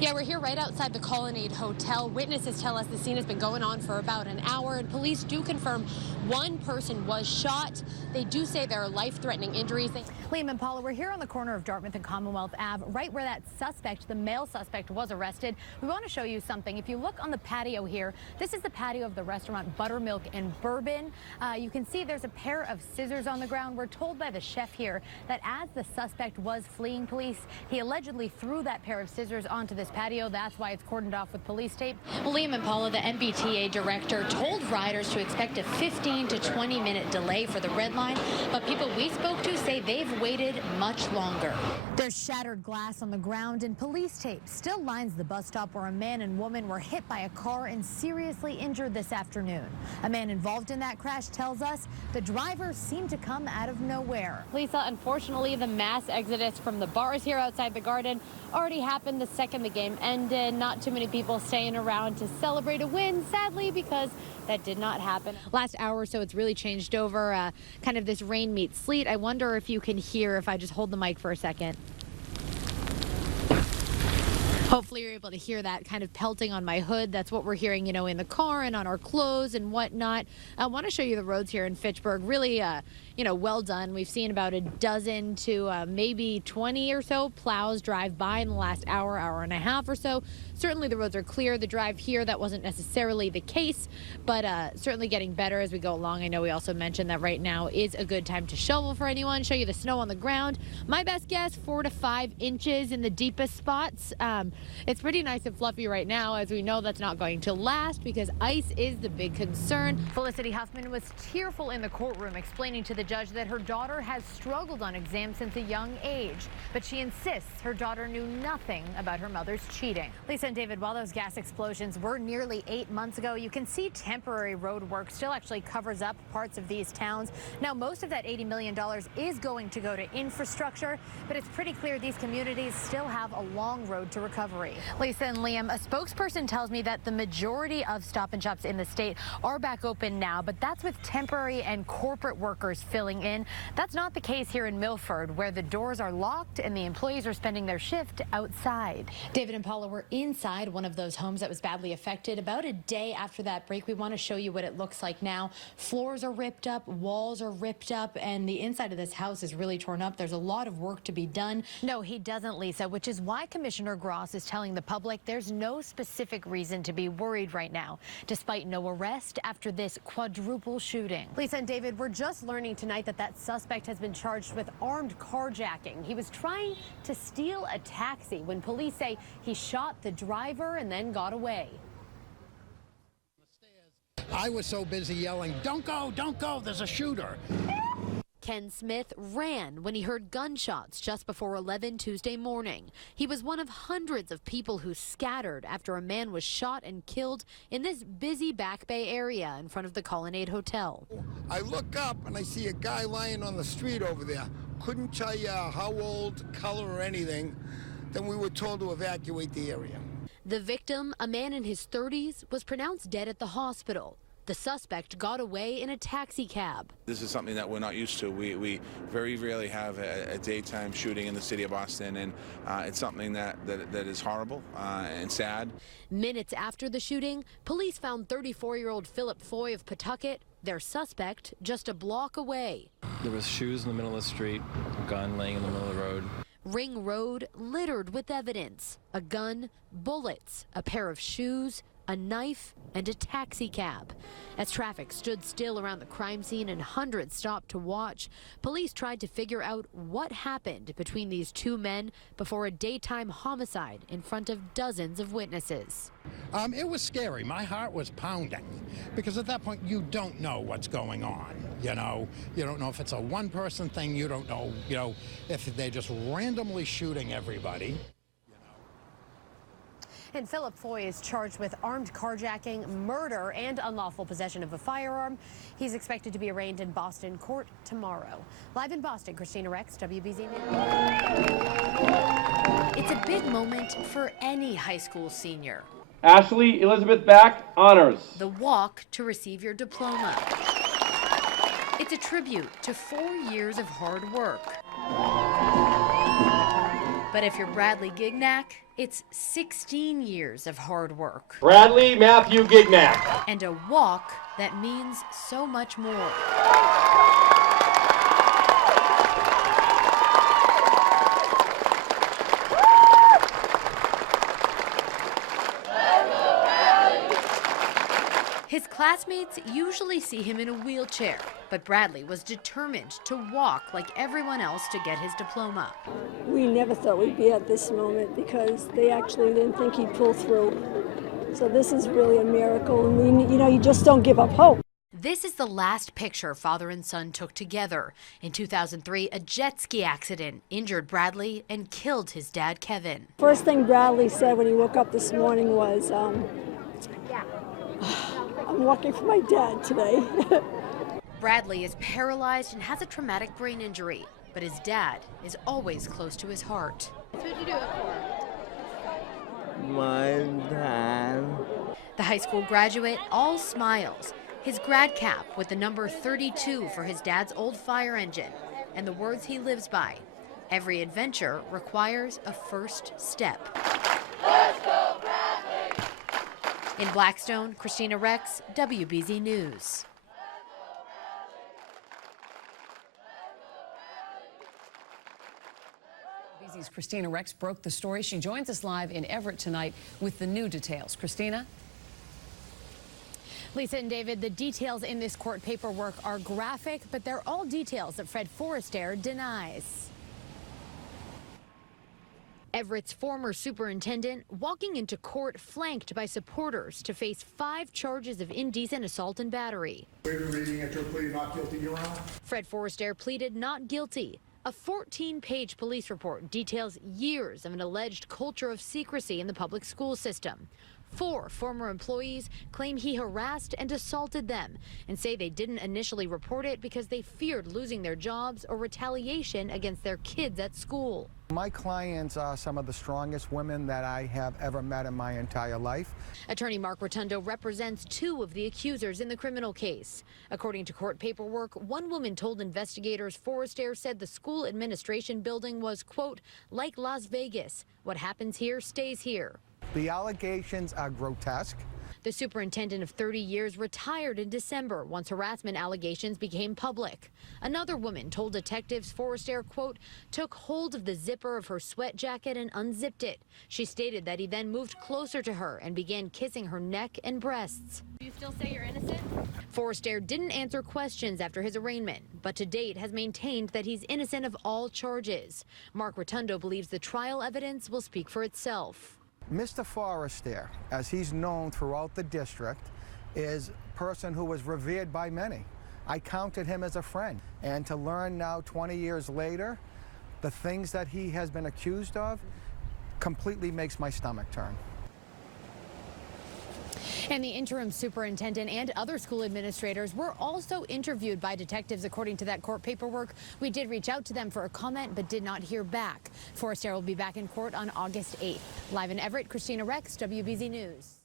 Yeah, we're here right outside the Colonnade Hotel. Witnesses tell us the scene has been going on for about an hour, and police do confirm one person was shot. They do say there are life-threatening injuries. Liam and Paula, we're here on the corner of Dartmouth and Commonwealth Ave, right where that suspect, the male suspect, was arrested. We want to show you something. If you look on the patio here, this is the patio of the restaurant Buttermilk and Bourbon. You can see there's a pair of scissors on the ground. We're told by the chef here that as the suspect was fleeing police, he allegedly threw that pair of scissors onto this patio. That's why it's cordoned off with police tape. Well, Liam and Paula, the MBTA director, told riders to expect a 15 to 20-minute delay for the red line, but people we spoke to say they've waited much longer. There's shattered glass on the ground, and police tape still lines the bus stop where a man and woman were hit by a car and seriously injured this afternoon. A man involved in that crash tells us the driver seemed to come out of nowhere. Lisa, unfortunately, the mass exodus from the bars here outside the Garden already happened the second the game ended. Not too many people staying around to celebrate a win, sadly, because that did not happen. Last hour or so, it's really changed over, kind of this rain meets sleet. I wonder if you can hear if I just hold the mic for a second. Hopefully you're able to hear that kind of pelting on my hood. That's what we're hearing, you know, in the car and on our clothes and whatnot. I want to show you the roads here in Fitchburg. Really, you know, well done. We've seen about a dozen to maybe 20 or so plows drive by in the last hour, hour and a half or so. Certainly the roads are clear. The drive here, that wasn't necessarily the case, but certainly getting better as we go along. I know we also mentioned that right now is a good time to shovel for anyone. Show you the snow on the ground. My best guess, 4 to 5 inches in the deepest spots. It's pretty nice and fluffy right now, as we know that's not going to last because ice is the big concern. Felicity Huffman was tearful in the courtroom, explaining to the judge that her daughter has struggled on exams since a young age, but she insists her daughter knew nothing about her mother's cheating. Lisa and David, while those gas explosions were nearly 8 months ago, you can see temporary road work still actually covers up parts of these towns. Now, most of that $80 million is going to go to infrastructure, but it's pretty clear these communities still have a long road to recovery. Lisa and Liam, a spokesperson tells me that the majority of Stop and Shops in the state are back open now, but that's with temporary and corporate workers filling in. That's not the case here in Milford, where the doors are locked and the employees are spending their shift outside. David and Paula, were inside one of those homes that was badly affected about a day after that break. We want to show you what it looks like now. Floors are ripped up, walls are ripped up, and the inside of this house is really torn up. There's a lot of work to be done. No, he doesn't, Lisa, which is why Commissioner Gross is telling the public there's no specific reason to be worried right now, despite no arrest after this quadruple shooting. Lisa and David, we're just learning tonight that that suspect has been charged with armed carjacking. He was trying to steal a taxi when police say he shot the driver and then got away. I was so busy yelling, "Don't go, there's a shooter." Ken Smith ran when he heard gunshots just before 11 Tuesday morning. He was one of hundreds of people who scattered after a man was shot and killed in this busy Back Bay area in front of the Colonnade Hotel. I look up and I see a guy lying on the street over there. Couldn't tell you how old, color, or anything. Then we were told to evacuate the area. The victim, a man in his 30s, was pronounced dead at the hospital. The suspect got away in a taxi cab. This is something that we're not used to. We very rarely have a daytime shooting in the city of Boston, and it's something that is horrible and sad. Minutes after the shooting, police found 34-year-old Philip Foy of Pawtucket, their suspect, just a block away. There was shoes in the middle of the street, a gun laying in the middle of the road. Ring Road littered with evidence: a gun, bullets, a pair of shoes, a knife, and a taxi cab. As traffic stood still around the crime scene and hundreds stopped to watch, police tried to figure out what happened between these two men before a daytime homicide in front of dozens of witnesses. It was scary. My heart was pounding because at that point you don't know what's going on. You know, you don't know if it's a one-person thing. You don't know, if they're just randomly shooting everybody. And Philip Foy is charged with armed carjacking, murder, and unlawful possession of a firearm. He's expected to be arraigned in Boston court tomorrow. Live in Boston, Kristina Rex, WBZ News. It's a big moment for any high school senior. Ashley Elizabeth Back, honors. The walk to receive your diploma. It's a tribute to 4 years of hard work. But if you're Bradley Gignac, it's 16 years of hard work. Bradley Matthew Gignac. And a walk that means so much more. His classmates usually see him in a wheelchair, but Bradley was determined to walk like everyone else to get his diploma. We never thought we'd be at this moment because they actually didn't think he'd pull through. So this is really a miracle, and you just don't give up hope. This is the last picture father and son took together. In 2003, a jet ski accident injured Bradley and killed his dad, Kevin. First thing Bradley said when he woke up this morning was, I'm walking for my dad today. Bradley is paralyzed and has a traumatic brain injury, but his dad is always close to his heart. Who'd you do it for? My dad. The high school graduate all smiles. His grad cap with the number 32 for his dad's old fire engine and the words he lives by. Every adventure requires a first step. Let's go, Bradley! In Blackstone, Kristina Rex, WBZ News. WBZ's Kristina Rex broke the story. She joins us live in Everett tonight with the new details. Kristina? Lisa and David, the details in this court paperwork are graphic, but they're all details that Fred Forrester denies. Everett's former superintendent walking into court flanked by supporters to face 5 charges of indecent assault and battery. Waiver reading at your plea not guilty, Your Honor. Fred Forrester pleaded not guilty. A 14-page police report details years of an alleged culture of secrecy in the public school system. 4 former employees claim he harassed and assaulted them and say they didn't initially report it because they feared losing their jobs or retaliation against their kids at school. My clients are some of the strongest women that I have ever met in my entire life. Attorney Mark Rotundo represents 2 of the accusers in the criminal case. According to court paperwork, one woman told investigators Forrester said the school administration building was, quote, like Las Vegas. What happens here stays here. The allegations are grotesque. The superintendent of 30 years retired in December once harassment allegations became public. Another woman told detectives Forrester, quote, took hold of the zipper of her sweat jacket and unzipped it. She stated that he then moved closer to her and began kissing her neck and breasts. Do you still say you're innocent? Forrester didn't answer questions after his arraignment, but to date has maintained that he's innocent of all charges. Mark Rotundo believes the trial evidence will speak for itself. Mr. Forrester, as he's known throughout the district, is a person who was revered by many. I counted him as a friend. And to learn now, 20 years later, the things that he has been accused of completely makes my stomach turn. And the interim superintendent and other school administrators were also interviewed by detectives, according to that court paperwork. We did reach out to them for a comment, but did not hear back. Forrester will be back in court on August 8th. Live in Everett, Kristina Rex, WBZ News.